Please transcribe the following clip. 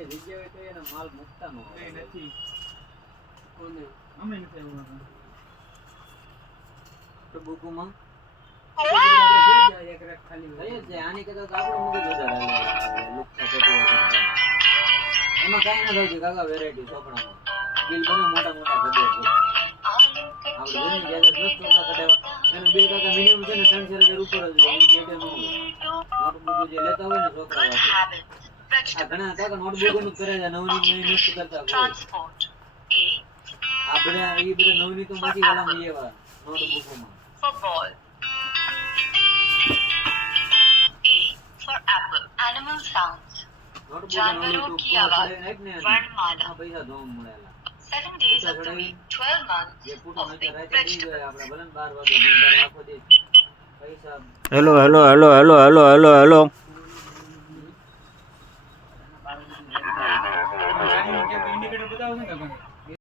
કે જગ્યાએ તો એનો માલ મુકતા ન હોય નથી કોને અમે નથી આવવાનું તો બુકમાં એક રાત ખાલી થઈ જ જાય આની કરતા તો આપણું મગજ વધારે હાલે લુકતા પેટવા કરતા એમાં કાંઈ ના થયું કાકા વેરાયટી ચોપડામાં બિલ બને મોટા મોટા ગડે આપણે જેની જાહેરાત નથી ચોપડા કઢાવવા એનું બિલ કાકા મિનિમમ છે ને 3,000 ઉપર જ હોય એની ન હોય નોટબુક જે લેતા હોય ને છોકરા આ ઘણા કાકા નોટબુક નું કરે છે નવની નથી કરતા કોઈ આપણે એ બધા નવની તો માંથી વાળા એવા નોટબુકોમાં Football. A for apple. Animal sounds. जानवरों की आवाज. वर्णमाला. પૈસા ધોમ મળેલા 7 days of the week. 12 months જે of પૂટો the નકર રાતે vegetable. બીજો આપણે ભલે 12 વાગે બંદર આખો દે પૈસા hello hello hello hello hello hello hello ગાડીનું કેમ ઇન્ડિકેટર બતાવશે ને